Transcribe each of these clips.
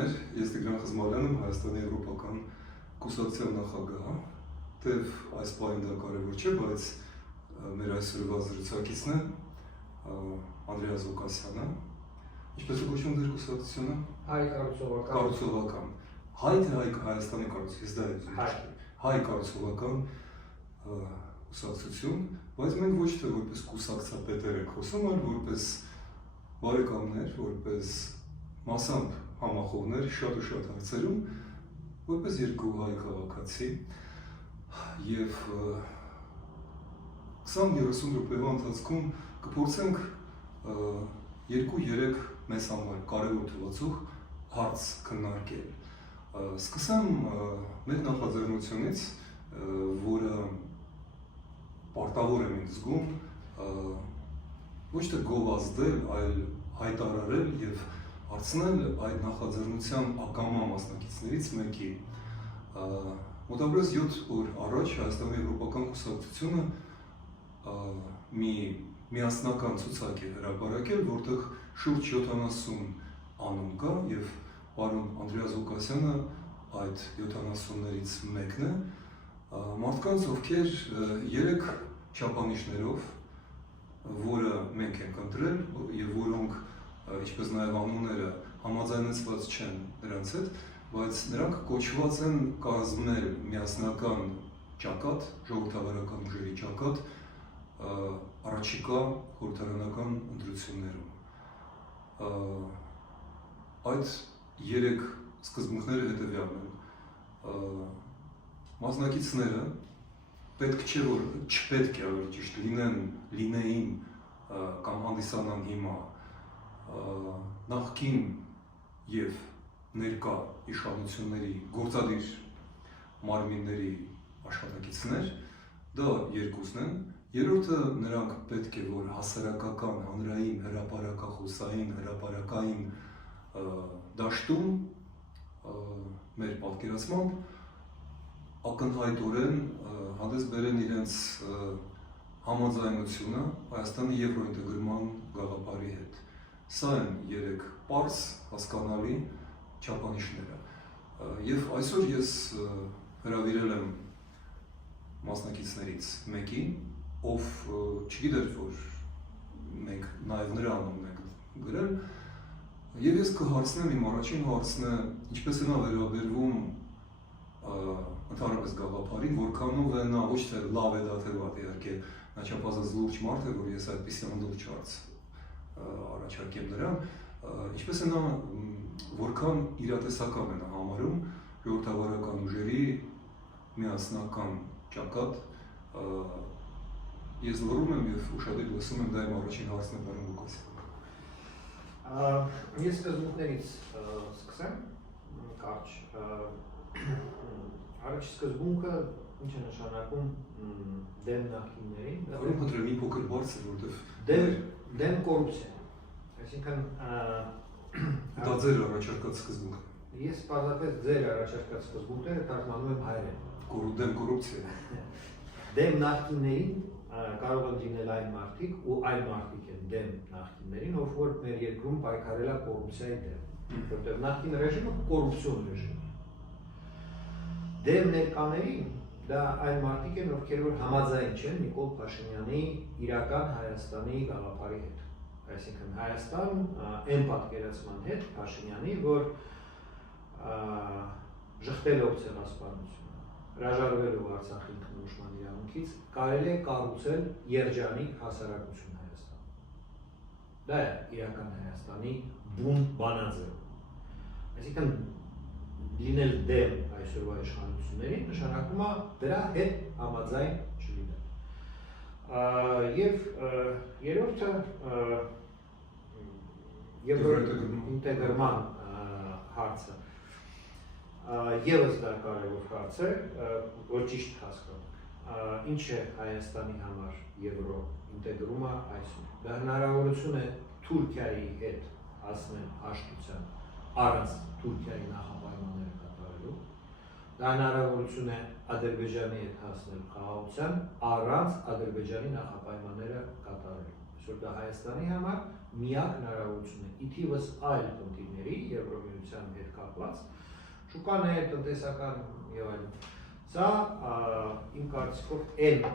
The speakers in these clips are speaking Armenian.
բարեկամներ, ես Տիգրան Խզմալյան եմ, Հայաստանի Եվրոպական կուսակցության նախագահ, թեև այս պահին դա կարևոր չէ, բայց մեր այսօրվա զրուցակիցն է Անդրեաս Ղուկասյանը, ինչպես է կոչվում ձեր կուսակցությունը? Հայ կառուցողական։ Կառուցողական։ Հայ թե Հայաստանի կառուցողական, հայ կառուցողական կուսակցություն, բայց մենք ոչ թե որպես կուսակցապետեր ենք խոսում, այլ որպես բարեկամներ, որպես մասամբ համախոհներ շատ ու շատ հարցերում, որպես երկու հայ քաղաքացի եւ 20-30 րոպեվա ընթացքում կփորձենք 2-3 մեզ համար կարևոր թվացող հարց քննարկել։ Սկսեմ մեր նախաձեռնությունից, որը պարտավոր եմ ինձ զգում ոչ թե գովազդել, այլ հայտարարել եւ հարցնել այդ նախաձեռնության ակամա մասնակիցներից մեկի։ Մոտավորապես 7 օր առաջ Հայաստանի Եվրոպական կուսակցությունը մի միասնական ցուցակ է հրապարակել, որտեղ շուրջ 70 անուն կա եւ պարոն Անդրեաս Ղուկասյանը այդ 70-ներից մեկն է, մարդկանց, ովքեր 3 չափանիշներով, որը մենք ենք ընտրել եւ որոնք ինչպես նաեւ անունները համաձայնեցված չեն նրանց հետ, բայց նրանք կոչված են կազմել միասնական ճակատ, ժողովրդավարական ուժերի ճակատ առաջիկա խորհրդարանական ընտրություններում։ Այդ 3 սկզբունքները հետևյալն են։ Մասնակիցները պետք չէ, որ չպետք է, որ ճիշտ լինեին կամ հանդիսանան հիմա նախկին եւ ներկա իշխանությունների գործադիր մարմինների աշխատակիցներ, դա երկուսն են։ Երրորդը նրանք պետք է, որ հասարակական, հանրային, հրապարակախոսային, հրապարակային դաշտում մեր պատկերացմամբ ակնհայտորեն հանդես բերեն իրենց համաձայնությունը Հայաստանի եվրոինտեգրման գաղափարի հետ։ Սա են 3 պարզ հասկանալի չափանիշները։ Եվ այսօր ես հրավիրել եմ մասնակիցներից մեկին, ով չգիտեր, որ մենք նաև նրա անունն ենք գրել, եւ ես կհարցնեմ, իմ առաջին հարցն է, ինչպես է նա վերաբերվում ընդհանրապես գաղափարին, որքանով է նա ոչ թե լավ է դա թե վատ, իհարկե նա չափազանց լուրջ մարդ է, որ ես այդպիսի անլուրջ հարց առաջարկեմ նրան, ինչպես է նա որքան իրատեսական է նա համարում ժողովրդավարական ուժերի միասնական ճակատ։ Ես լռում եմ եւ ուշադիր լսում եմ, դա իմ առաջին հարցն է, պարոն Ղուկասյան։ Ես սկզբունքներից սկսեմ, կարճ։ Առաջ սկզբունքը ինչ է նշանակում դեմ նախկիններին։ Որում հտրեմ մի փոքր բարձր, որտեվ դեմ կոռուպցիա։ Այսինքն դա ձեր առաջարկած սկզբունքն է։ Ես պարզապես ձեր առաջարկած սկզբունքները թարգմանում եմ հայերեն։ Դեմ կոռուպցիա։ Դեմ նախկիններին կարող են լինել այն մարդիկ ու այն մարդիկ են դեմ նախկիններին, որ մեր երկրում պայքարել է կոռուպցիայի դեմ, որտեղ նախկին ռեժիմը կոռուպցիոն ռեժիմ է։ Դեմ ներկաներին դա այն մարդիկ են, ովքեր որ համաձայն չեն Նիկոլ Փաշինյանի իրական Հայաստանի գաղափարի հետ։ Այսինքն Հայաստան այն պատկերացման հետ Փաշինյանի, որ ժխտելով ցեղասպանությունը, հրաժարվելով Արցախի ինքնորոշման իրավունքից, կարելի է կառուցել երջանիկ հասարակություն Հայաստանում։ Դա է իրական Հայաստանի բուն բանաձևը։ Այսինքն լինել դեմ այսօրվա իշխանություններին նշանակում է դրա հետ համաձայն չլինել։ Եվ երրորդը եվրոինտեգրման հարցը եւս դա կարևոր հարց է, որ ճիշտ հասկանանք։ Ինչ է Հայաստանի համար եվրոինտեգրումը այսօր։ Դա հնարավորություն է Թուրքիայի հետ հասնել հաշտության առանց Թուրքիայի նախապայմանները կատարելու։ Դա հնարավորություն է Ադրբեջանի հետ հասնել խաղաղության առանց Ադրբեջանի նախապայմանները կատարելու։ որ դա Հայաստանի համար միակ հնարավորությունն է։ Ի թիվս այլ խնդիրների Եվրոմիության հետ կապված, շուկաներ, տնտեսական եւ այլն։ Սա իմ կարծիքով այն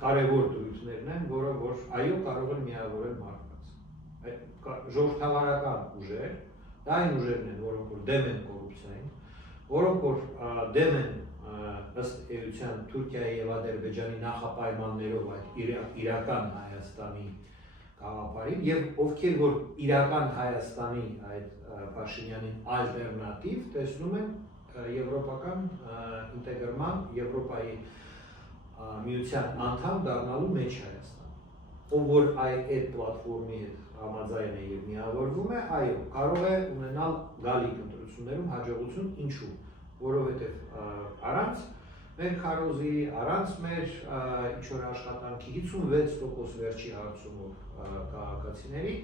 կարևոր դրույթներն են, որը որ այո կարող են միավորել մարդկանց։ Ժողովրդավարական ուժեր, դա այն ուժերն են, որոնք որ դեմ են կոռուպցիային, որոնք որ դեմ են ըստ էության Թուրքիայի եւ Ադրբեջանի նախապայմաններով այդ իրական Հայաստանի գաղափարին եւ ովքեր որ իրական Հայաստանի այդ Փաշինյանին ալտերնատիվ տեսնում են եվրոպական ինտեգրման Եվրոպայի միության անդամ դառնալու մեջ Հայաստան։ Ով որ այդ պլատֆորմի հետ համաձայն է եւ միավորվում է, այո, կարող է ունենալ գալիք ընտրություններում հաջողություն, ինչու, որովհետեւ առանց մեր քարոզի, առանց մեր ինչ-որ աշխատանքի 56% վերջի հարցումով քաղաքացիների,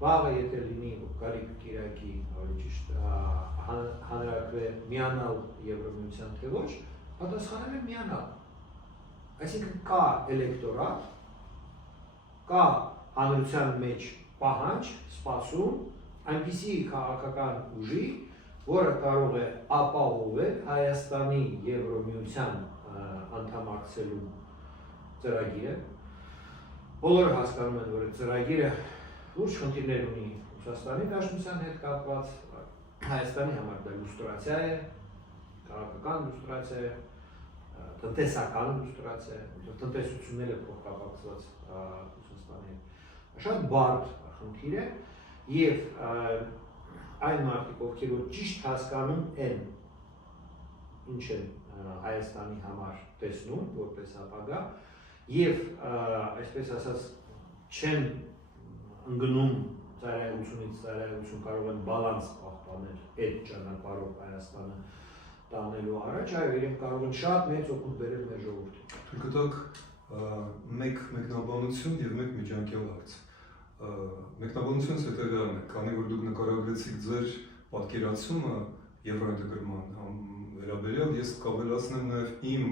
վաղը եթե լինի գալիք Կիրակի, ավելի ճիշտ, հանրակրվե միանալ Եվրոմիության թե ոչ, պատասխանել է միանալ։ Այսինքն կա էլեկտորատ, կա հանրության մեջ պահանջ, սպասում, այնպիսի քաղաքական ուժի, որը կարող է ապահովել Հայաստանի Եվրոմիության անդամակցելու ծրագիրը։ Բոլորը հասկանում են, որ այդ ծրագիրը լուրջ խնդիրներ ունի Ռուսաստանի Դաշնության հետ կապված, Հայաստանի համար դա լուստրացիա է, քաղաքական լուստրացիա է, տնտեսական լուստրացիա է, տնտեսությունները փոխկապակցված Ռուսաստանի հետ։ Շատ բարդ խնդիր է եւ այն մարդիկ, ովքեր որ ճիշտ հասկանում են ինչ են Հայաստանի համար տեսնում որպես ապագա եւ այսպես ասած չեն ընկնում ծայրահեղությունից ծայրահեղություն կարող են բալանս պահպանել այդ ճանապարհով Հայաստանը տանելու առաջ, այո, իրենք կարող են շատ մեծ օգուտ բերել մեր ժողովրդին։ Թույլ կտակ մեկ մեկնաբանություն եւ մեկ միջանկյալ հարց։ Մեկնաբանությունս հետևյալն է, քանի որ դուք նկարագրեցիք ձեր պատկերացումը եվրոինտեգրման վերաբերյալ, ես կավելացնեմ նաեւ իմ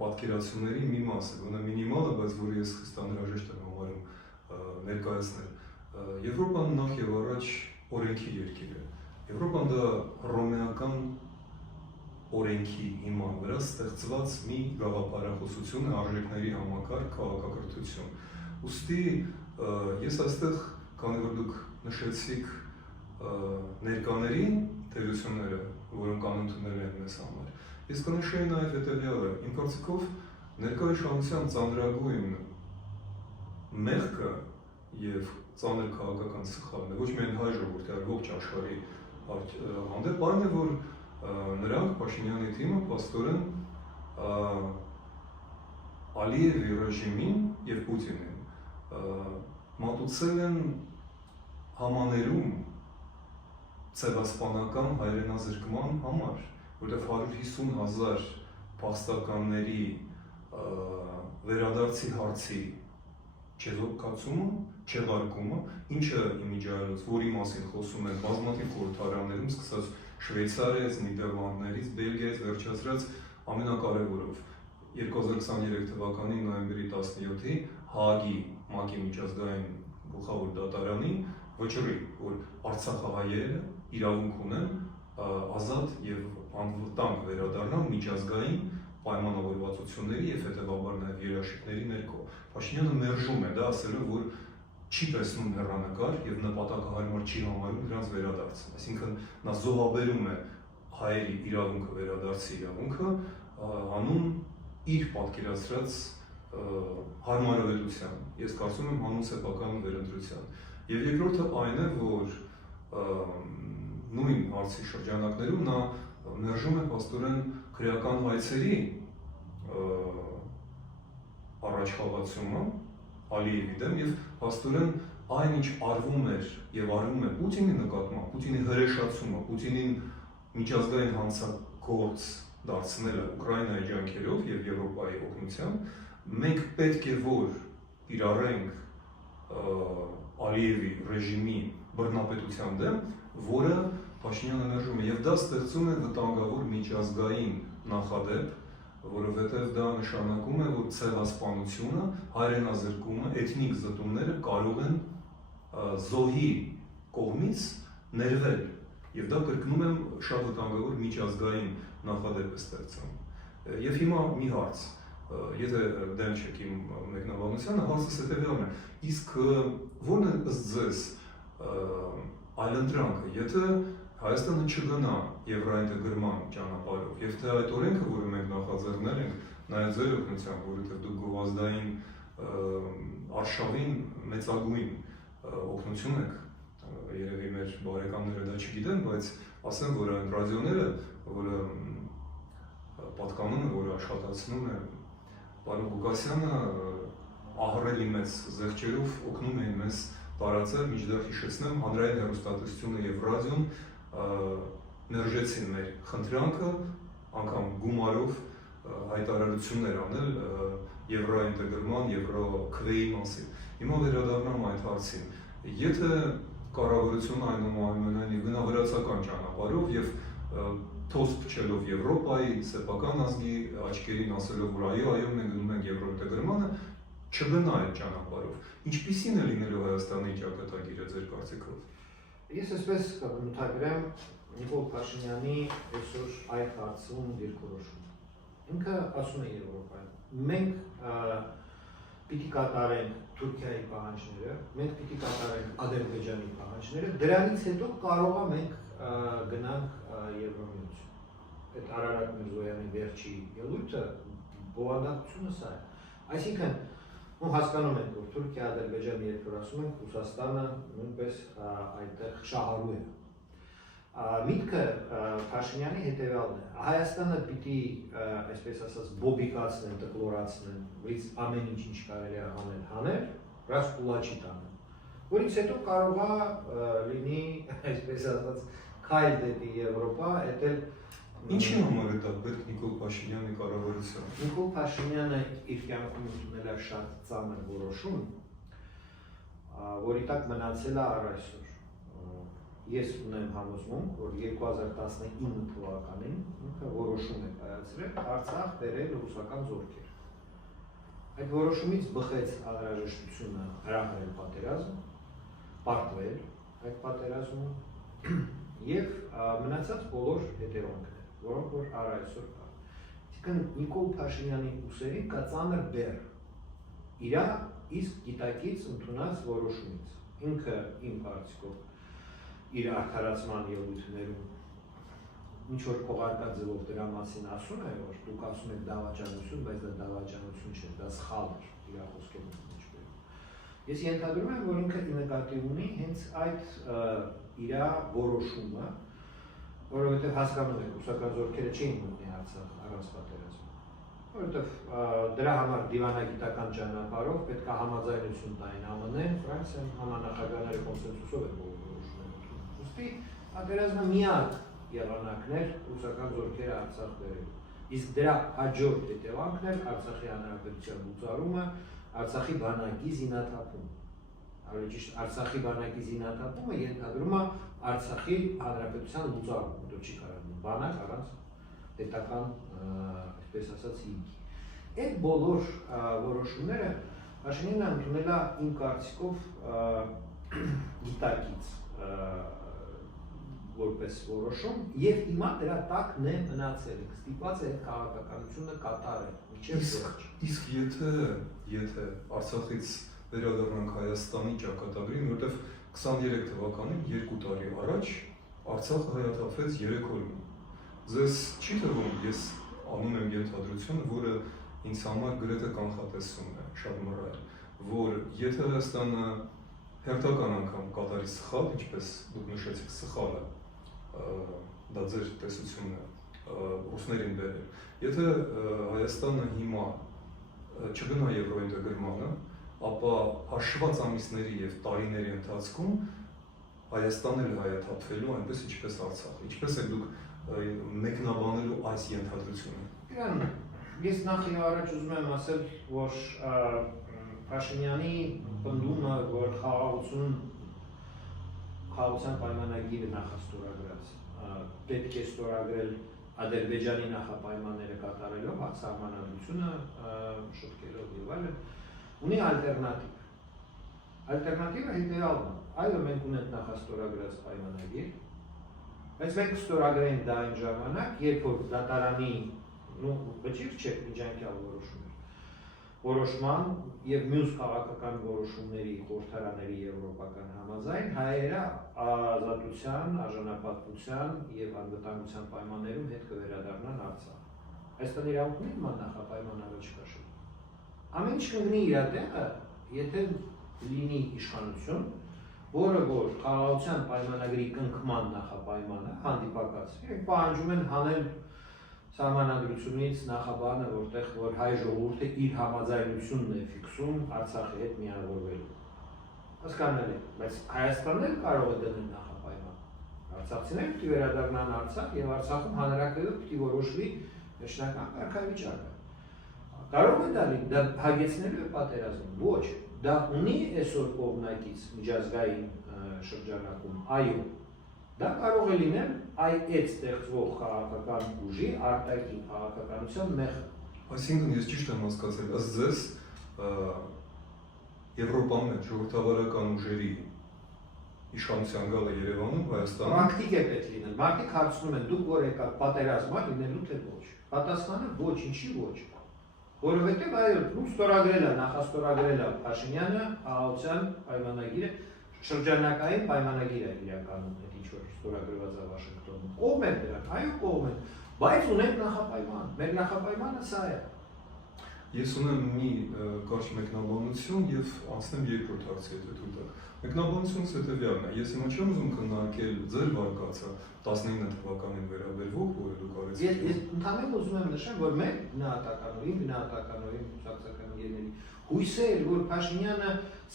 պատկերացումների մի մասը, գոնե մինիմալը, բայց որը ես խիստ անհրաժեշտ եմ համարում ներկայացնել։ Եվրոպան նախ եւ առաջ օրենքի երկիր է։ Եվրոպան դա հռոմեական օրենքի հիման վրա ստեղծված մի գաղափարախոսություն է, արժեքների համակարգ, քաղաքակրթություն։ Ուստի ես այստեղ, քանի որ դուք նշեցիք ներկաների թերությունները, որոնք անընդունել են մեզ համար, ես կնշեի նաև հետևյալը, իմ կարծիքով ներկա իշխանության ծանրագույն մեղքը եւ ծանր քաղաքական սխալն է, ոչ միայն հայ ժողովրդի, այլ ողջ աշխարհի հանդեպ, այն է, որ նրանք Փաշինյանի թիմը փաստորեն Ալիևի ռեժիմին եւ Պուտինին մատուցել են համաներում ցեղասպանական հայրենազրկման համար, որտեղ 150,000 փախստականների վերադարձի հարցի չեզոքացումը, չեղարկումը, ինչը իմիջիայլոց, որի մասին խոսում են բազմաթիվ խորհրդարաններում, սկսած Շվեյցարիայից, Նիդերլանդներից, Բելգիայից վերջացրած ամենակարևորով 2023 թվականի նոյեմբերի 17-ի Հաագի ՄԱԿ-ի միջազգային գլխավոր դատարանի վճռի, որ արցախահայերը իրավունք ունեն ազատ եւ անվտանգ վերադառնալ միջազգային պայմանավորվածությունների եւ հետեւաբար նաեւ երաշխիքների ներքո։ Փաշինյանը մերժում է դա, ասելով, որ չի տեսնում հեռանկար եւ նպատակահարմար չի համարում դրանց վերադարձը։ Այսինքն նա զոհաբերում է հայերի իրավունքը վերադարձի իրավունքը հանուն իր պատկերացրած հարմարավետության։ Ես կարծում եմ հանուն սեփական վերընտրության։ Եվ երկրորդը այն է, որ նույն հարցի շրջանակներում նա մերժում է փաստորեն քրեական հայցերի առաջխաղացումը Ալիևի դեմ եւ փաստորեն այն ինչ արվում էր եւ արվում է Պուտինի նկատմամբ, Պուտինի հրեշացումը, Պուտինին միջազգային հանցագործ դարձնելը Ուկրաինայի ջանքերով եւ Եվրոպայի օգնությամբ, մենք պետք է որ իրարենք Ալիևի ռեժիմի բռնապետության դեմ, որը Փաշինյանը մերժում է եւ դա ստեղծում է վտանգավոր միջազգային նախադեպ որովհետև դա նշանակում է, որ ցեղասպանությունը, հայրենազրկումը, էթնիկ զտումները կարող են զոհի կողմից ներվել, եւ դա կրկնում եմ շատ վտանգավոր միջազգային նախադեպ է ստեղծում։ Եվ հիմա մի հարց, եթե դեմ չեք իմ մեկնաբանությանը, հարցս հետեւյալն է, իսկ ո՞րն է ըստ ձեզ այլընտրանքը, եթե Հայաստանը չգնա եվրոինտեգրման ճանապարհով, եւ թե այդ օրենքը, որը մենք նախաձեռնել ենք, նաեւ ձեր օգնությամբ, որովհետեւ դուք գովազդային արշավին մեծագույն օգնություն եք, երևի մեր բարեկամները դա չգիտեն, բայց ասեմ, որ այն ռադիոները, որը պատկանում է, որը աշխատացնում է պարոն Ղուկասյանը, ահռելի մեծ զեղչերով օգնում էին մեզ տարածել, մինչդեռ հիշեցնեմ, հանրային հեռուստատեսությունը եւ ռադիոն մերժեցին մեր խնդրանքը, անգամ գումարով հայտարարություններ անել եվրոինտեգրման, եվրոքվեի մասին։ Հիմա վերադառնամ այդ հարցին։ Եթե կառավարությունը այնուամենայնիվ գնա վրացական ճանապարհով եւ թոս փչելով Եվրոպայի, սեփական ազգի աչքերին ասելով, որ այո, մենք գնում ենք եվրոինտեգրմանը, չգնա այդ ճանապարհով։ Ինչպիսին է լինելու Հայաստանի ճակատագիրը ձեր կարծիքով։ Ես այսպես կմտագրեմ Նիկոլ Փաշինյանի այսօր այդ հարցում դիրքորոշումը։ Ինքը ասում է Եվրոպայում, մենք պիտի կատարենք Թուրքիայի պահանջները, մենք պիտի կատարենք Ադրբեջանի պահանջները, դրանից հետո կարող է մենք գնանք Եվրոմիություն։ Այդ Արարատ Միրզոյանի վերջի ելույթը բովանդակությունը սա է։ Այսինքն հասկանում ենք, որ Թուրքիա, Ադրբեջանը, երբ որ ասում ենք, Ռուսաստանը նույնպես այդտեղ շահառու է։ Միտքը Փաշինյանի հետևյալն է. Հայաստանը պիտի, այսպես ասած, բոբիկացնեն, տկլորացնեն, որից ամեն ինչ կարելի է անել, ռաս կուլաչի տանեն, որից հետո կարող է լինի, այսպես ասած, քայլ դեպի Եվրոպա, էտել Ինչի համար է դա պետք Նիկոլ Փաշինյանի կառավարությանը։ Նիկոլ Փաշինյանը իր կյանքում ընդունել է շատ ծանր որոշում, որի տակ մնացել է առ այսօր։ Ես ունեմ համոզմունք, որ 2019 թվականին ինքը որոշում է կայացրել Արցախ բերել ռուսական զորքեր։ Այդ որոշումից բխեց անհրաժեշտությունը հրահրել պատերազմ, պարտվել այդ պատերազմում եւ մնացած բոլոր հետևանքները, որոնք որ առ այսօր կան։ Այսինքն Նիկոլ Փաշինյանի ուսերին կա ծանր բեռ իր իսկ գիտակից ընդունած որոշումից։ Ինքը իմ կարծիքով իր արդարացման ելույթներում ինչ որ քողարկաձևով դրա մասին ասում է, որ դուք ասում եք դավաճանություն, բայց դա դավաճանություն չէ, դա սխալ է իր խոսքերում ինչպես։ Ես ենթադրում եմ, որ ինքը նկատի ունի հենց այդ իր որոշումը, որովհետև հասկանում եք, ռուսական զորքերը չէին մտնի Արցախ առանց պատերազմի, որովհետև դրա համար դիվանագիտական ճանապարհով պետք է համաձայնություն տային ԱՄՆ-ն, Ֆրանսիան, համանախագահները կոնսենսուսով են որոշում ուստի պատերազմը միակ եղանակն էր ռուսական զորքերը Արցախ բերելու։ Իսկ դրա հաջորդ հետևանքն էր Արցախի հանրապետության լուծարումը, Արցախի բանակի զինաթափումը։ Ավելի ճիշտ Արցախի բանակի զինաթափումը ենթադրում է Արցախի հանրապետության լուծարումը, որը չի կարող բանակ առանց պետական, այսպես ասած, հիմքի։ Այդ բոլոր որոշումները Փաշինյանը ընդունել է իմ կարծիքով գիտակից որպես որոշում եւ հիմա դրա տակն է մնացել, ստիպված է այդ քաղաքականությունը կատարել։ Իսկ եթե Արցախից վերադառնանք Հայաստանի ճակատագրին, որտեղ 23 թվականին 2 տարի առաջ Արցախը հայաթափվեց 3 օրում։ Ձեզ չի թվում, ես անում եմ ենթադրություն, որը ինձ համար գրեթե կանխատեսում է, շատ մռայլ, որ եթե Հայաստանը հերթական անգամ կատարի սխալ, ինչպես դուք նշեցիք, սխալը, դա ձեր տեսությունն է, ռուսներին բերել։ Եթե Հայաստանը հիմա չգնա եվրոինտեգրմանը, ապա հաշված ամիսների եւ տարիների ընթացքում Հայաստանն էլ հայաթափվելու այնպես ինչպես Արցախը։ Ինչպես է դուք մեկնաբանելու այս ենթադրությունը։ Իրան, ես նախ եւ առաջ ուզում եմ ասել, որ Փաշինյանի պնդումը, որ խաղաղության պայմանագիրը նախաստորագրած, պետք է ստորագրել Ադրբեջանի նախապայմանները կատարելով, սահմանադրությունը շտկելով եւ այլն, ունի ալտերնատիվ։ Ալտերնատիվը հետեւյալն է. այո, մենք ունենք նախաստորագրած պայմանագիր, բայց մենք ստորագրենք դա այն ժամանակ, երբ որ դատարանի վճիռ չէ միջանկյալ որոշման եւ մյուս քաղաքական որոշումների խորհրդարանների եվրոպական համաձայն հայերը ազատության, արժանապատվության եւ անվտանգության պայմաններում հետ կվերադառնան Արցախ։ Այստեղ իրավունքն նման նախապայման առաջ քաշել։ Ամեն ինչ կգնի իր տեղը, եթե լինի իշխանություն, որը որ խաղաղության պայմանագրի կնքման նախապայմանը հանդիպակաց, իրենք պահանջում են հանել սահմանադրությունից նախաբանը, որտեղ որ հայ ժողովուրդը իր համաձայնությունն է ֆիքսում Արցախի հետ միավորվելու։ Հասկանալի է, բայց Հայաստանն էլ կարող է դնել նախապայման։ Արցախցիները պիտի վերադառնան Արցախ եւ Արցախում հանրակրթը պիտի որոշվի վերջնական կարգավիճակը։ Կարող է դա լինի, դա հագեցնելու է պատերազմը։ Ոչ, դա ունի այսօր կողմնակից միջազգային շրջանակում, այո։ Դա կարող է լինել այդ ստեղծվող քաղաքական ուժի արտաքին քաղաքականության մեղը։ Այսինքն ես ճիշտ եմ հասկացել, ըստ ձեզ Եվրոպան մեջ ժողովրդավարական ուժերի իշխանության գալը Երևանում, Հայաստանում Պրակտիկ է պետք լինել։ Մարդիկ հարցնում են, դուք որ եկաք պատերազմա լինելու թե ոչ։ Պատասխանը ոչ, ինչի ոչ։ Որովհետև այո, ստորագրել է, նախաստորագրել է Փաշինյանը ահացության պայմանագիրը, շրջանակային պայմանագիր է իրականում, այդ ինչ որ ստորագրված է Վաշինգտոնում։ Կողմ են դրան, այո կողմ են, բայց ունենք նախապայման, մեր նախապայմանը սա է։ Ես ունեմ մի կարճ մեկնաբանություն եւ անցնեմ երկրորդ հարցի հետ թույլ տալ։ Մեկնաբանությունս հետեւյալն է. Ես հիմա չեմ ուզում քննարկել ձեր վարկածը 19 թվականին վերաբերվող, որը դուք արեցիք։ Ես ընդհանրապես ուզում եմ նշել, որ մեր գնահատականորեն կուսակցական երների հույսը էր, որ Փաշինյանը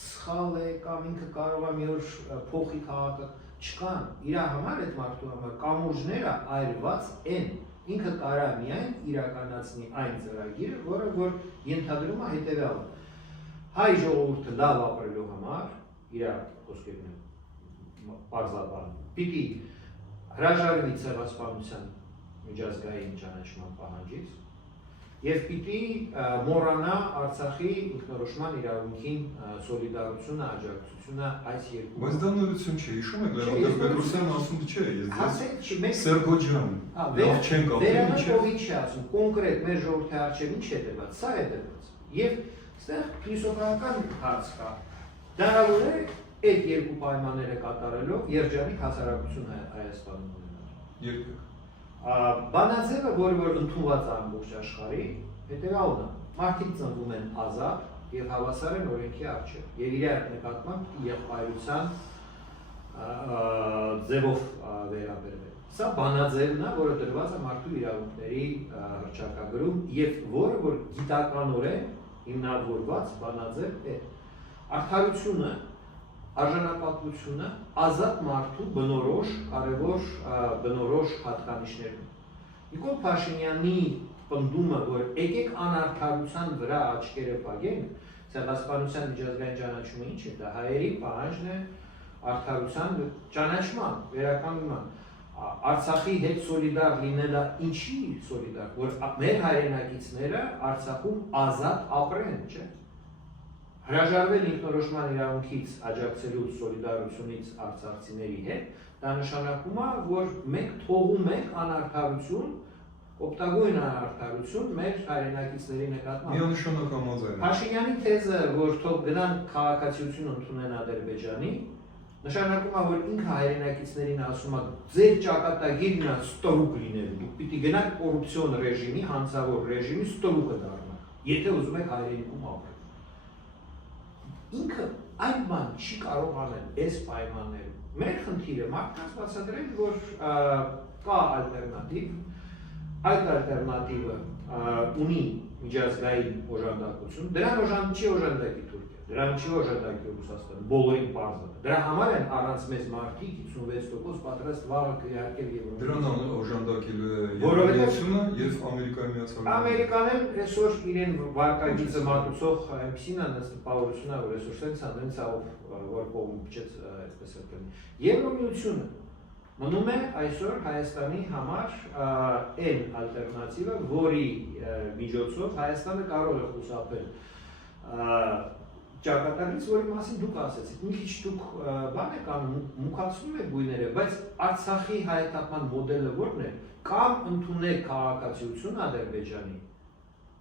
սխալ է կամ ինքը կարող է մի օր փոխի քաղաքը չկան։ Իր համար այդ մարդու համար կամուրջները այրված են։ Ինքը կարա միայն իրականացնի այն ծրագիրը, որը որ ենթադրում է հետևյալը. հայ ժողովուրդը լավ ապրելու համար իր խոսքերն պարզաբան պիտի հրաժարվի ցեղասպանության միջազգային ճանաչման պահանջից եւ պիտի մոռանա Արցախի ինքնորոշման իրավունքին սոլիդարությունը, աջակցությունը այս երկու։ Բայց դա նորություն չէ, հիշում եք Լևոն Պետրոսյանն ասում չէ, ես Սերգո ջան, լավ չենք ապրում, Վերանալով ինչ է ասում, կոնկրետ մեր ժողովրդի առջև ինչ է դրված, սա է դրված։ Եվ այստեղ փիլիսոփայական հարց կա։ Հնարավոր է այդ երկու պայմանները կատարելով երջանիկ հասարակություն Հայաստանում ունենալ։ Երբեք։ Բանաձևը, որը որ ընդունված է ամբողջ աշխարհի, հետևյալն է. մարդիկ ծնվում են ազատ եւ հավասար են օրենքի առջև եւ իրար նկատմամբ եղբայրության ձևով վերաբերվել։ Սա բանաձևն է, որը դրված է մարդու իրավունքների հռչակագրում եւ որը որ գիտականորեն հիմնավորված բանաձև է։ Արդարությունը, արժանապատվությունը ազատ մարդու բնորոշ, կարևոր բնորոշ հատկանիշներն։ Նիկոլ Փաշինյանի պնդումը, որ եկեք անարդարության վրա աչքերը փակենք, ցեղասպանության միջազգային ճանաչումը ինչ է, դա հայերի պահանջն է արդարության ճանաչման, վերականգնման։ Արցախի հետ սոլիդար լինելը ինչի սոլիդար, որ մեր հայրենակիցները Արցախում ազատ ապրեն, չէ՞։ Հրաժարվել ինքնորոշման իրավունքից աջակցելու սոլիդարությունից արցախցիների հետ, դա նշանակում է, որ մենք թողում ենք անարդարություն, օգտագույն անարդարություն մեր հայրենակիցների նկատմամբ։ Միանշանակ համաձայն եմ։ Փաշինյանի թեզը, որ թող գնան քաղաքացիություն ընդունեն Ադրբեջանի, նշանակում է, որ ինքը հայրենակիցներին ասում է, ձեր ճակատագիրն է ստորուկ լինելու, դուք պիտի գնաք կոռուպցիոն ռեժիմի, հանցավոր ռեժիմի ստորուկը դառնաք, եթե ուզում եք հայրենիքում ապրել։ Ինքը այն բան չի կարող անել այս պայմաններում։ Մեր խնդիրը մարդկանց բացատրել, որ կա ալտերնատիվ, այդ ալտերնատիվը ունի միջազգային օժանդակություն, դրան չի օժանդակի Թուրքիա, դրան չի օժանդակի Ռուսաստանը, բոլորին պարզ է։ Դրա համար են առանց մեծ մարդիկ 56% պատրաստ վաղը քվեարկել Եվրոպան։ Դրան օժանդակելու է Եվրոպությունը եւ Ամերիկայի Միացյալ Նահանգները։ Ամերիկանն այսօր իրեն վարկագիծը մատուցող այնպեսին է տպավորությունա, որ այսօր սենց որ կողմ փչեց այսպես էլ կլինի։ Եվրոմիությունը Մնում է այսօր Հայաստանի համար այն ալտերնատիվը, որի միջոցով Հայաստանը կարող է խուսափել ճակատագրից, որի մասին դուք ասացիք, մի քիչ դուք բան եք անում, մուքացնում եք գույները, բայց Արցախի հայատապման մոդելը որն է, կամ ընդունեք քաղաքացիություն Ադրբեջանի,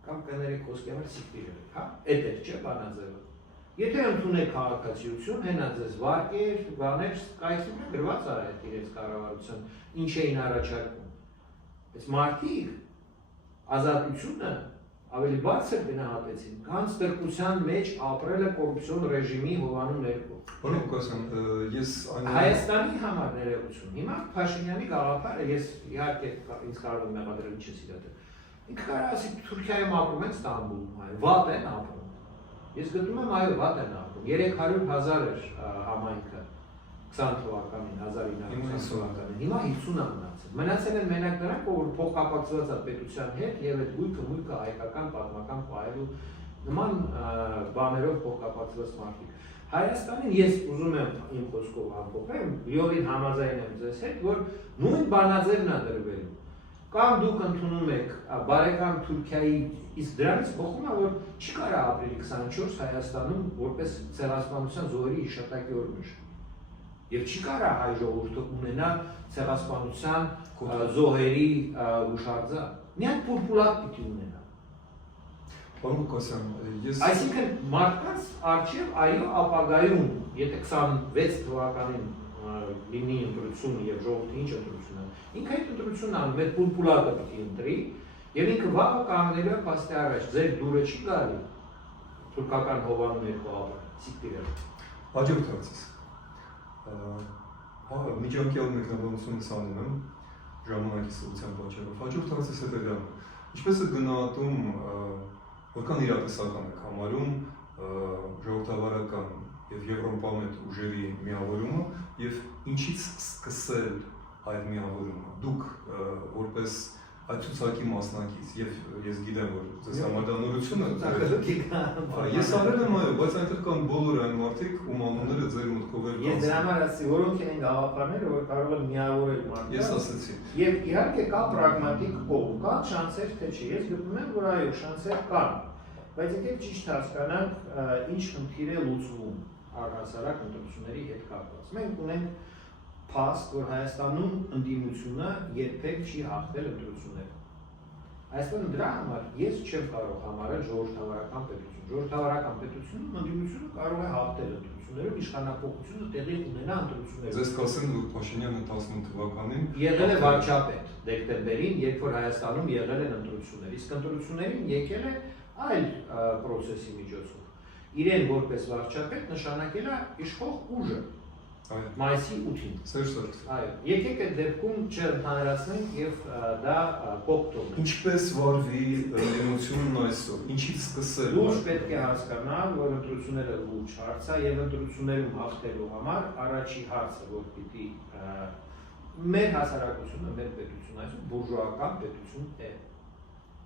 կամ կներեք խոսքի համար սիկվիրել եք, հա, էդ էր, չէ, բանաձևը։ Եթե ընդունեք քաղաքացիություն, հենա ձեզ վարկեր, բաներ, կայքին գրված ա այդ իրենց կառավարության, ինչ էին առաջարկում։ Բայց մարդիկ ազատությունը ավելի բարձր գնահատեցին, քան ստրկության մեջ ապրելը կոռուպցիոն ռեժիմի հովանու ներքո։ Պարոն Ղուկասյան, ես Հայաստանի համար ներողություն։ Հիմա Փաշինյանի գաղափարը ես իհարկե ինձ կարող եմ մեղադրել չես իրատել։ Ինքը կարող ասի Թուրքիայում ապրում են Ստամբուլում, այո, վատ են ապրում։ Ես գտնում եմ այո, վատ են ապրում։ 300,000 էր համայնքը 20 թվականին, 1920 թվականին, հիմա 50 է մնացել։ Մնացել են մենակ նրանք, որ փոխկապակցված է պետության հետ եւ այդ գույքը հայկական պատմական ֆայլու նման բաներով փոխկապակցված մարդիկ։ Հայաստանին ես ուզում եմ իմ խոսքով ամփոփեմ, լիովին համաձայն եմ ձեզ հետ, որ նույն բանաձևն է դրվելու։ Կամ դուք ընդունում եք բարեկամ Թուրքիայի, իսկ դրանից բխում է, որ չի կարող ապրիլի 24 Հայաստանում որպես ցեղասպանության զոհերի հիշատակի օր Եվ չի կարող հայ ժողովուրդը ունենա ցեղասպանության զոհերի հուշարձան։ Միայն պուլպուլատ պիտի ունենա։ Պարոն Ղուկասյան, ես Այսինքն մարդկանց արժև այո ապագայում, եթե 26 թվականին լինի ընտրություն եւ ժողովրդի ինչ ընտրություն է, ինքը այդ ընտրությունն անում, այդ պուլպուլատը պիտի ընտրի, եւ ինքը վաղը կանգնելու է փաստի առաջ, ձեր դուրը չի գալի թուրքական հովանու ներքո ապրել, սիկվիրել։ հաջորդ հարցս։ Միջանկյալ մեկնաբանություն ցանում եմ ժամանակի սրության պատճառով։ Հաջորդ հարցս հետևյալն է. Ինչպես է գնահատում որքան իրատեսական եք համարում ժողովրդավարական եւ եվրոպամետ ուժերի միավորումը եւ ինչից սկսել այդ միավորումը։ Դուք որպես այդ ցուցակի մասնակից եւ ես գիտեմ որ ձեզ համար դա նորություն է։ Ես արել եմ այո, բայց այնտեղ կան բոլոր այն մարդիկ, ում անունները ձեր մտքով են։ Ես դրա համար ասի, որոնք են գաղափարները, որ կարող են միավորել մարդկանց։ Ես ասացի։ Եվ իհարկե կա պրագմատիկ կողմ, կա շանսեր թե չէ։ Ես գտնում եմ, որ այո, շանսեր կան։ Բայց եկեք ճիշտ հասկանանք, ինչ խնդիր է լուծվում առհասարակ ընտրությունների հետ կապված։ Մենք ունենք փաստ, որ Հայաստանում ընդդիմությունը երբեք չի հաղթել ընտրությունները։ Այսինքն դրա համար ես չեմ կարող համարել ժողովրդավարական պետություն։ Ժողովրդավարական պետությունում ընդդիմությունը կարող է հաղթել ընտրություններում, իշխանապողությունը տեղի ունենա ընտրություններում։ Ձեզ կասեն, որ Փաշինյանը 18 թվականին եղել է վարչապետ դեկտեմբերին, երբ որ Հայաստանում եղել են ընտրություններ, իսկ ընտրություններին եկել է այլ process-ի միջոցով։ Իրեն որպես վարչապետ նշանակել է իշխող ուժը։ Մայիսի 8-ին։ Սերժ Սարգսյան։ Այո, եկեք այդ դեպքում չընդհանրացնենք եւ դա կողքտող։ Ինչպես վարվի էմոցիոնն այսօր։ Ինչից սկսել։ Լուրջ պետք է հասկանալ, որ ընտրությունները լուրջ հարց է եւ ընտրություններում հաղթելու համար առաջի հարցը, որ պիտի մեր հասարակությունը, մեր պետությունը այսօր բուրժուական պետություն է։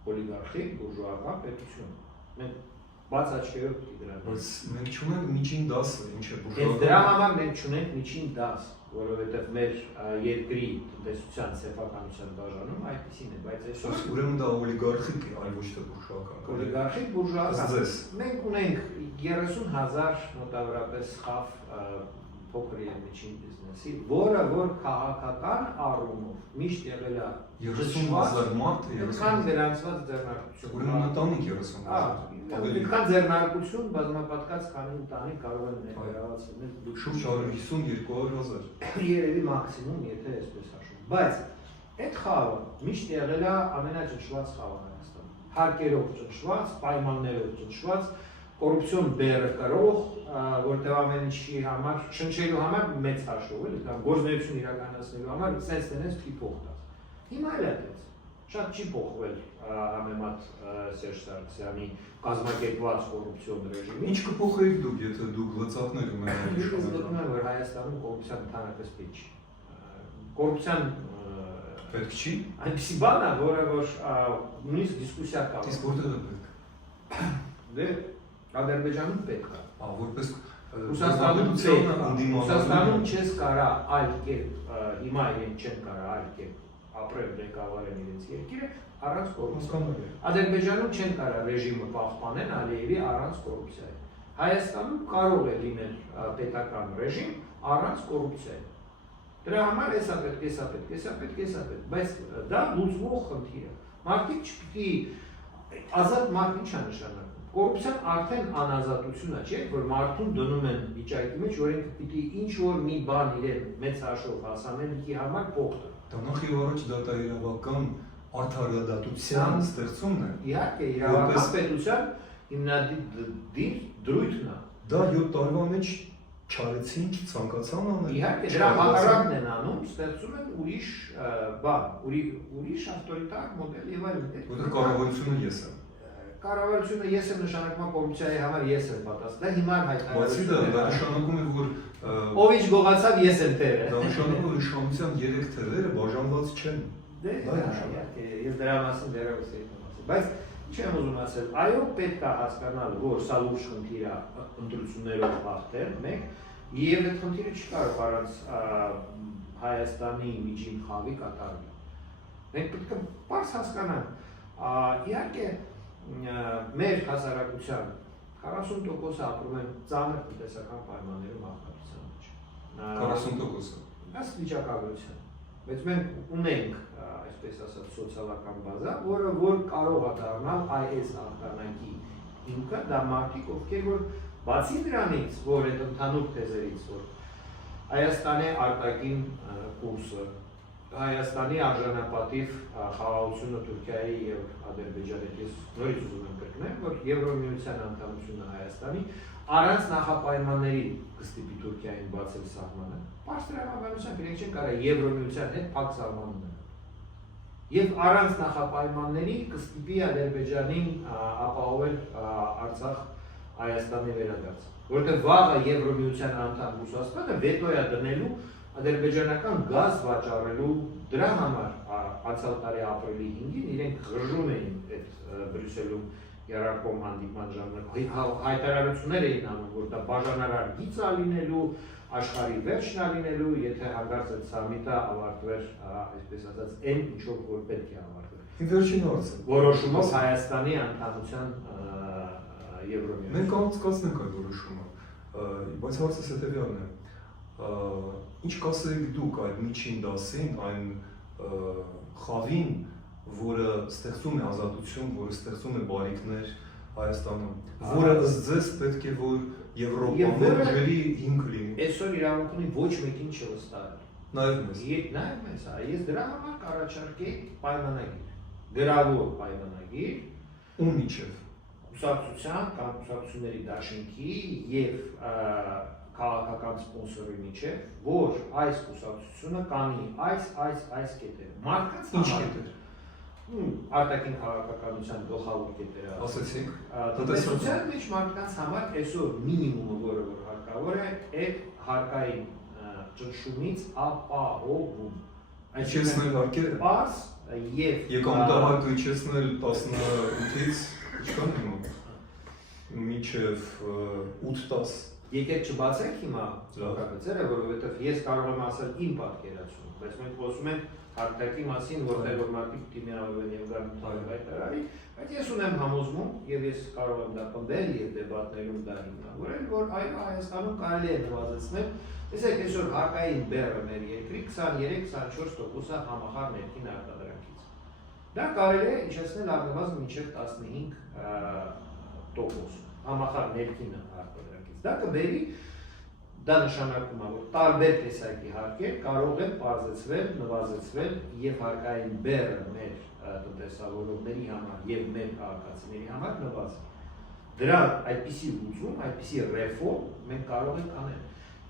Օլիգարխիկ բուրժուական պետություն։ Մենք բաց աչքերով պիտի դրան։ Բայց մենք չունենք միջին դասը, ինչ է բուրժուական։ Դրա համար մենք չունենք միջին դաս, որովհետև մեր երկրի տնտեսության սեփականության բաժանում այդպեսին է, բայց այսօր ուրեմն դա օլիգարխիկ է, այլ ոչ թե բուրժուական։ Օլիգարխիկ բուրժուական։ Մենք ունենք 30,000 մոտավորապես խավ փոքր եւ միջին բիզնեսի, որը որ քաղաքական առումով միշտ եղել է 30,000 մարդ, այդքան գրանցված ձեռնարկություն։ Ուրեմն ընտանիք 30,000։ Այդքան ձեռնարկություն բազմապատկած քանի ընտանիք կարող են ներկայացնել շուրջ 150-200,000։ Երևի մաքսիմում, եթե այսպես հաշվում։ Բայց այդ խաղը միշտ եղել է ամենաճնշված խաղը Հայաստանում։ Հարկերով ճնշված, պայմաններով ճնշված, կոռուպցիոն բեռը կրող, որտեղ ամեն ինչի համար շնչելու համար մեծ հաշվով էլի, կամ գործունեություն իրականացնելու համար sense տենես չի փոխտած։ Հիմա էլ է այդպես։ Շատ չի փոխվել համեմատ Սերժ Սարգսյանի կազմակերպված կոռուպցիոն ռեժիմի։ Ինչ կփոխեիք դուք, եթե դուք լծակներ ունենայիք Ես իշխանության։ գտնում եմ, որ Հայաստանում կոռուպցիան ընդհանրապես պետք չի։ Կոռուպցիան Պետք չի։ այնպեսի բան է, որը որ նույնիսկ դիսկուսիա կա։ Իսկ որտեղ է պետք։ Դե Ադրբեջանում պետք է։ Որպես Ռուսաստանում չես կարա այլ կերպ հիմա իրենք չեն կարա այլ կերպ ապրել ղեկավարեն իրենց երկիրը առանց կոռուպցիայի։ Ադրբեջանում չեն կարա ռեժիմը պահպանեն Ալիևի առանց կոռուպցիայի։ Հայաստանում կարող է լինել պետական ռեժիմ առանց կոռուպցիայի։ Դրա համար էսա պետք, բայց դա լուծվող խնդիր է։ Մարդիկ չպիտի ազատ մարդ ինչ է նշանակում։ Կոռուպցիան արդեն անազատություն է, չէ՞, որ մարդուն դնում են վիճակի մեջ, որ ինքը պիտի ինչ որ մի բան իրեն մեծ հաշվով հասանելիքի համար փող տա։ Դա նախ եւ առաջ դատաիրավական արդարադատության ստեղծումն է։ Իհարկե, իրավական պետության հիմնադիր դրույթն է։ Դա 7 տարվա մեջ չարեցին, չցանկացան անել։ Իհարկե, դրա հակառակն են անում, ստեղծում են ուրիշ բան, ուրիշ ավտորիտար մոդել եւ այլն։ Որտեղ կառավարությունը ես եմ։ Կառավարությունը ես եմ նշանակում կոռուպցիայի համար ես եմ պատասխան։ Դա հիմա հայտարարություն է։ Դա նշանակում է, որ ով ինչ գողացավ ես եմ թերը։ Դա նշանակում է, որ իշխանության 3 թևերը բաժանված չեն։ Դե, իհարկե, ես դրա մասին դեռևս եմ ասել, բայց ինչ եմ ուզում ասել, այո, պետք է հասկանալ, որ սա լուրջ խնդիր է ընտրություններով հաղթել, մեկ, եւ այդ խնդիրը չի կարող առանց Հայաստանի միջին խավի կատարվել։ Մենք պետք է պարզ հասկանանք, իհարկե, մեր հասարակության 40% ապրում են ծանր տնտեսական պայմաններում աղքատության մեջ։ 40%-ը։ Այս վիճակագրության։ Բայց մենք ունենք, այսպես ասած, սոցիալական բազա, որը որ կարող է դառնալ այս աղթանակի հիմքը, դա մարդիկ, ովքեր որ բացի դրանից, որ այդ ընդհանուր թեզերից, որ Հայաստանի արտաքին կուրսը, Հայաստանի արժանապատիվ խաղաղությունը Թուրքիայի եւ Ադրբեջանի ես նորից ուզում եմ կրկնել, որ Եվրոմիության անդամությունը Հայաստանի առանց նախապայմանների կստիպի Թուրքիային բացել սահմանը։ Պարզրավաբանությամբ իրենք չեն կարող Եվրոմիության հետ փակ սահման ունենալ։ Եվ առանց նախապայմանների կստիպի Ադրբեջանին ապահովել Արցախ Հայաստանի վերադարձը։ Որտեղ վաղը Եվրոմիության անդամ Ռուսաստանը վետո է դնելու ադրբեջանական գազ վաճառելու դրա համար անցյալ տարի ապրիլի 5-ին իրենք ղրժում էին այդ Բրյուսելում երարկոմ հանդիպման ժամանակ հայտարարություններ էին անում, որ դա բաժանարար գիծ է լինելու, աշխարհի վերջն է լինելու, եթե հանկարծ այդ սամիտը ավարտվեր, այսպես ասած, այն ինչով որ պետք է ավարտվեր։ Վերջին հարցը։ Որոշումով Հայաստանի անդամության Եվրոմիության։ Մենք կասկածենք այդ որոշումը, բայց հարցը հետևյալն է։ Ինչ կասեք դուք այդ միջին դասին, այն խավին, որը ստեղծում է ազատություն, որը ստեղծում է բարիքներ Հայաստանում, որը ըստ ձեզ պետք է որ Եվրոպան ուժերի հիմք լինի։ Այսօր իրավունք ունի ոչ մեկին չվստահել։ Նաև մեզ։ Նաև մեզ, ես դրա համար կառաջարկեի պայմանագիր, գրավոր պայմանագիր, ում միջև կուսակցության կամ կուսակցությունների դաշինքի եւ քաղաքական սպոնսորի միջև, որ այս կուսակցությունը կանի այս կետերը։ Մարդկանց ինչ կետեր։ Արտաքին քաղաքականության գլխավոր կետերը ասեցինք, տնտեսության մեջ մարդկանց համար այսօր մինիմումը, որը որ հարկավոր է, այդ հարկային ճնշումից ապահովում։ Իջեցնել հարկերը։ Պարզ եւ եկամտահարկը իջեցնել 18-ից ինչքան հիմա։ Մինչև 8-10 Եկեք չբացենք հիմա զորակացերը, որովհետև ես կարող եմ ասել իմ պատկերացումը, բայց մենք խոսում ենք հարկի մասին, որտեղ որ մարդիկ պիտի միավորվեն եւ գան հայտարարի, բայց ես ունեմ համոզմունք եւ ես կարող եմ դա պնդել եւ դեպատներում դա հիմնավորել, որ այո Հայաստանում կարելի է նվազեցնել, տեսեք այսօր հարկային բեռը մեր երկրի 23-24% համախառն ներքին արտադրանքից։ Դա կարելի է իջեցնել առնվազն մինչև 15% համախառն ներքին արտադրանքից։ Դա կբերի, դա նշանակում է, որ տարբեր տեսակի հարկեր կարող են պարզեցվել, նվազեցվել եւ հարկային բեռը մեր տնտեսավորողների համար եւ մեր քաղաքացիների համար նվազի։ Դրա այդպիսի լուծում, այդպիսի ռեֆորմ մենք կարող ենք անել։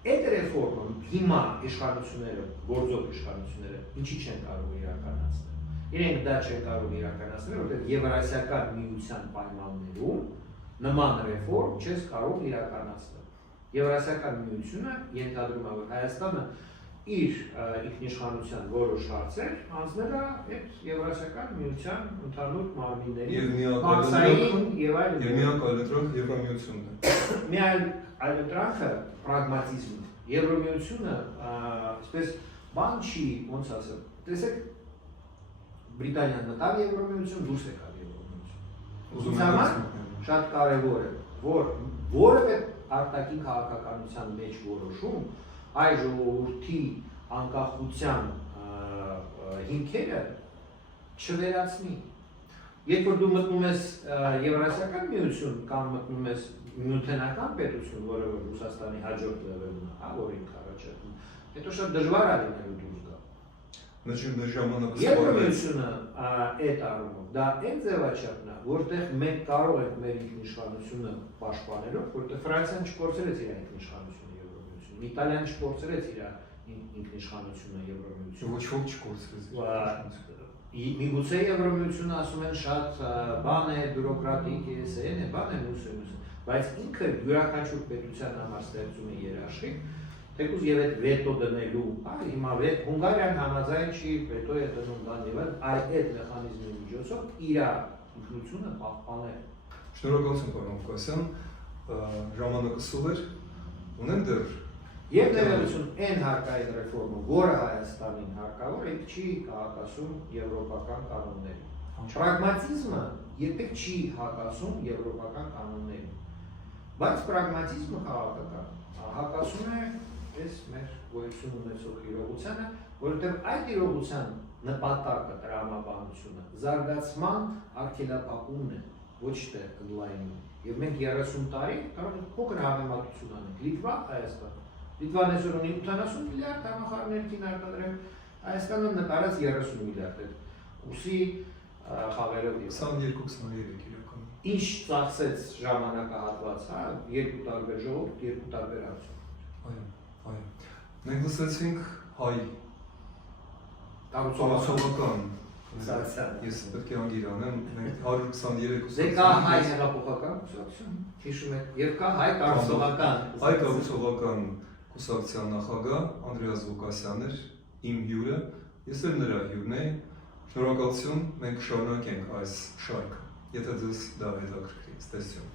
Այդ ռեֆորմը հիմա իշխանությունները, գործող իշխանությունները ինչի չեն կարող իրականացնել։ Իրենք դա չեն կարող իրականացնել, որովհետեւ Եվրասիական միության պայմաններում նման ռեֆորմ չես կարող իրականացնել։ Եվրասիական միությունը ենթադրում է, որ Հայաստանը իր ինքնիշխանության որոշ հարցեր անցնել է այդ Եվրասիական միության ընդհանուր մարմինների եւ միակ այլընտրանք Եվրամիությունն է։ Մի այլ այլընտրանքը պրագմատիզմն է։ Եվրոմիությունը, այսպես բան չի, ոնց ասեմ, տեսեք Բրիտանիան մտավ Եվրոմիություն, դուրս եկավ Եվրոմիություն։ Համար շատ կարևոր է, որ որևէ արտաքին քաղաքականության մեջ որոշում այ ժողովրդի անկախության հիմքերը չվերացնի։ Երբ որ դու մտնում ես Եվրասիական միություն կամ մտնում ես նյութենական պետություն, որը Ռուսաստանի հաջորդ լեվելն է, որին առաջարկում, հետո շատ դժվար է լինելու դուրս գալ։ Նշում ժամանակը Եվրոմիությունը այդ առումով դա այն ձևաչափն է, որտեղ մենք կարող ենք մեր ինքնիշխանությունը պաշտպանելով, որտեղ Ֆրանսիան չկորցրեց իր ինքնիշխանությունը Եվրոմիությունում, Իտալիան չկորցրեց իր ինքնիշխանությունը Եվրոմիությունում։ Ոչ ոք չկորցրեց։ Միգուցե Եվրոմիությունը ասում են շատ բան է, բյուրոկրատիկ է, սեն է, բան է, մյուսը, բայց ինքը յուրաքանչյուր պետության համար ստեղծում է երաշխիք, թեկուզ եւ այդ վետո դնելու, հիմա Հունգարիան համաձայն չի, վետո է դնում բան եւ այդ մեխանիզմի միջոցով իր ինքնությունը պահպանել։ Շնորհակալություն պարոն Ղուկասյան, ժամանակը սուղ էր, ունենք դեռ Եվ ներողություն այն հարկային ռեֆորմը, որը Հայաստանին հարկավոր է, չի հակասում եվրոպական կանոններին։ Պրագմատիզմը երբեք չի հակասում եվրոպական կանոններին։ Բայց պրագմատիզմը քաղաքական հակասում է այս մեր գոյություն ունեցող իրողությանը, որովհետև այդ իրողության նպատակը տրամաբանությունը զարգացման արգելափակումն է, ոչ թե ընդլայնումը։ Եվ մենք 30 տարի կարող ենք փոքր համեմատություն անենք։ Լիտվա, Հայաստան։ Լիտվան այսօր ունի 80 միլիարդ համախառներքին արտադրենք, Հայաստանը նկարած 30 միլիարդ է։ Ուսի խաղերով 22-23 իրականում։ Ինչ ծախսեց ժամանակահատված, երկու տարբեր ժողովուրդ, երկու տարբեր արդյունք։ Այո։ Մենք լսեցինք հայ կառուցողական Ես պետք է անգիր անեմ, մենք 123 Դե կա հայ հեղափոխական կուսակցություն, հիշում եք, եւ կա հայ կառուցողական Հայ կառուցողական կուսակցության նախագահ Անդրեաս Ղուկասյանն էր, իմ հյուրը, ես էլ նրա հյուրն էի, շնորհակալություն, մենք կշարունակենք այս շարքը, եթե ձեզ դա հետաքրքրի, ստեսություն։